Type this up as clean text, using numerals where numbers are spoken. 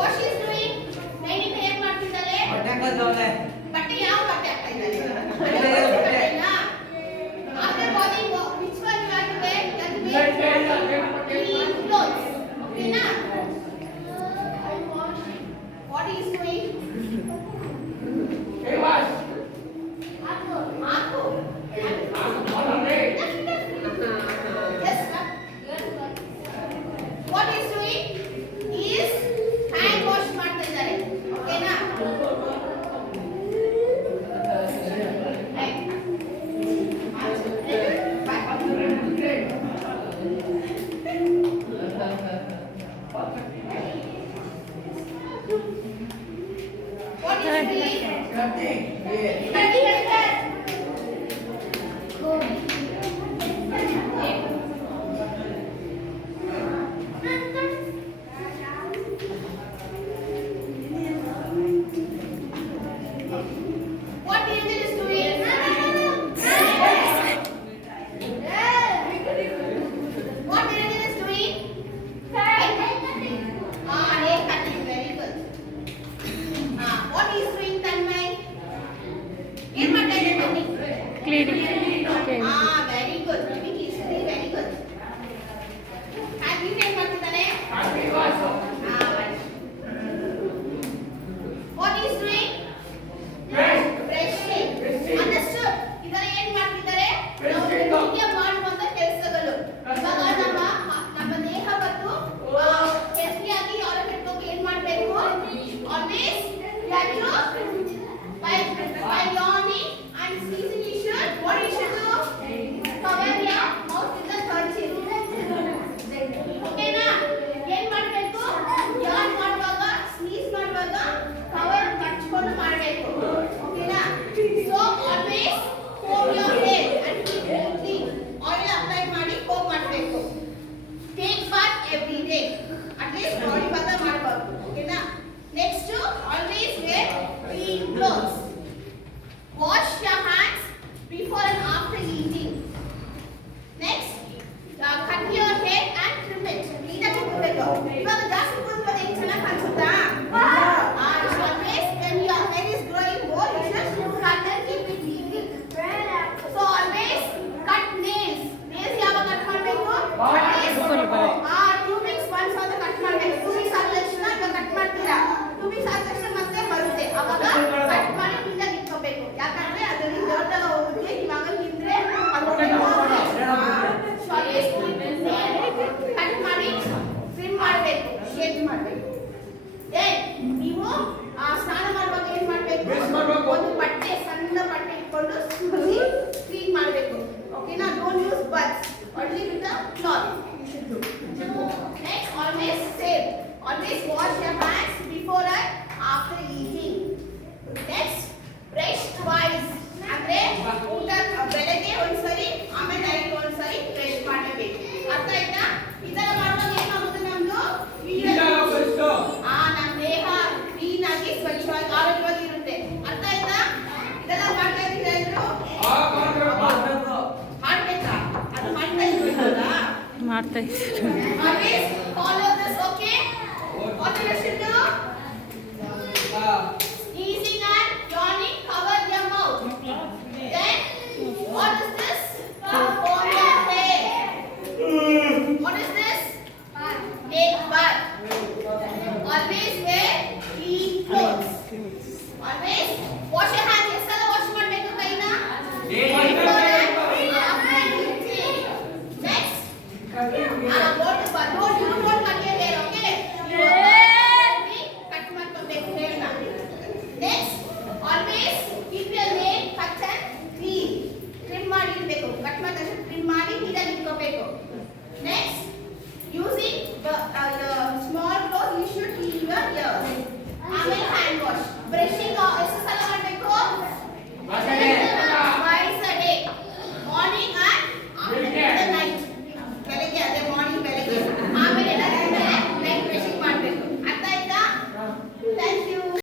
What she is doing? Nainika ಏನ್ ಮಾಡ್ತಿದ್ದಾಳೆ? ಬಟ್ಟೆ ಯಾವ ಬಟ್ಟೆ ಹಾಕ್ತಾ ಇದ್ದಾಳೆ? After washing, which one you have to wear? You have to wear clean clothes. Okay na? What he is doing? Hey, wash. Aku. Yes, sir. What he is doing? He is hand wash ಮಾಡ್ತಾ ಇದ್ದಾರೆ. Okay na? What is doing? Cutting. What Angel is doing? What Angel is doing? Hair cutting. Very good. What is doing Tanmay? ಏನ್ ಮಾಡ್ತಾ ಇದ್ದಾನೆ? Cleaning. Very good. Very good. And you ಏನ್ ಮಾಡ್ತಿದ್ದಾನೆ? What is doing? Brushing. Understood? ಇದರ ಏನ್ ಮಾಡ್ತಿದ್ದಾರೆ? ನಾವು ಹೀಗೆ ಮಾಡುವಂತ ಕೆಲಸಗಳು. ಇವಾಗ ನಮ್ಮ ದೇಹ ಮತ್ತು ಹೆಲ್ತಿಯಾಗಿ ಆರೋಗ್ಯ ಇಟ್ಕೊಂಡು ಏನ್ ಮಾಡಬೇಕು? Always you have to by yawning and sneezing you should what you should do? Cover your mouth with the kerchief. Okay na? ಏನ್ ಮಾಡಬೇಕು? yawn ಮಾಡುವಾಗ sneeze ಮಾಡುವಾಗ cover ಕಚ್ಚಿಕೊಂಡು ಮಾಡಬೇಕು. Okay na? So always comb your hair and keep it clean. Oil apply ಮಾಡಿ comb ಮಾಡಬೇಕು. Take bath every day. At least body bath ಮಾಡಬೇಕು. Okay na? Next always wear clean clothes. Wash your hands before and after eating. Next, cut your hair and trim it. ನೀಟಾಗಿ ಬಿಡಬೇಕು. ಇವಾಗ ಜಾಸ್ತಿ ಕೂದಲು ಏನು ಚೆನ್ನಾಗಿ ಕಾಣಿಸುತ್ತಾ? Always when your hair is growing more, you should cut and keep it neatly. So always cut nails. Nails ಯಾವಾಗ cut ಮಾಡಬೇಕು? 2 weeks once ಅಂತ ಕಟ್ ಮಾಡಬೇಕು. 2 weeks ಆದ ತಕ್ಷಣ ಇವಾಗ ಕಟ್ ಮಾಡ್ತೀರಾ? 2 weeks ಆದ ತಕ್ಷಣ ಮತ್ತೆ ಬರುತ್ತೆ. ಅವಾಗ ಕಟ್ ಮಾಡಿ ನೀಟಾಗಿ ಇಟ್ಕೋಬೇಕು. ಯಾಕಂದ್ರೆ ಅದರಲ್ಲಿ ದೊಡ್ಡದಾಗ ಹೋಗುತ್ತೆ. ಇವಾಗ ತಿಂದ್ರೆ ಕಟ್ ಮಾಡಿ ಟ್ರಿಮ್ ಮಾಡಬೇಕು, ಶೇಪ್ ಮಾಡಬೇಕು. ನೀವು ಸ್ನಾನ ಮಾಡುವಾಗ ಏನ್ ಮಾಡಬೇಕು? ಒಂದು ಬಟ್ಟೆ ಸಣ್ಣ ಬಟ್ಟೆ ಇಟ್ಕೊಂಡು ಸುತ್ತಿ ಕ್ಲೀನ್ ಮಾಡಬೇಕು. ಓಕೆನಾ? Don't use buds, only with the cloth you should do. Next, always save. Always wash your hands before and after eating. Next, brush twice. ಅಂದ್ರೆ ಊಟ ಬೆಳಗ್ಗೆ ಒಂದ್ಸರಿ ಆಮೇಲೆ ನೈಟ್ ಒಂದ್ಸರಿ ಬ್ರಷ್ ಮಾಡಬೇಕು. ಅರ್ಥ ಆಯ್ತಾ? ಇದರ ಮಾಡುವಾಗ ಏನಾಗುತ್ತೆ? ನಮ್ದು ನಮ್ಮ ದೇಹ ಕ್ಲೀನ್ ಆಗಿ ಸ್ವಚ್ಛವಾಗಿ ಆರೋಗ್ಯವಾಗಿ ಇರುತ್ತೆ. ಅರ್ಥ ಆಯ್ತಾ? ಇದೆಲ್ಲ ಮಾಡ್ತಾ ಇದ್ದೀರಾ ಎಲ್ಲರೂ? ಮಾಡ್ಬೇಕಾ? ಅದು ಮಾಡ್ತಾ ಇದ್ದೀರಾ? ಮಾಡ್ತಾ ಇದ್ದೀವಿ. Always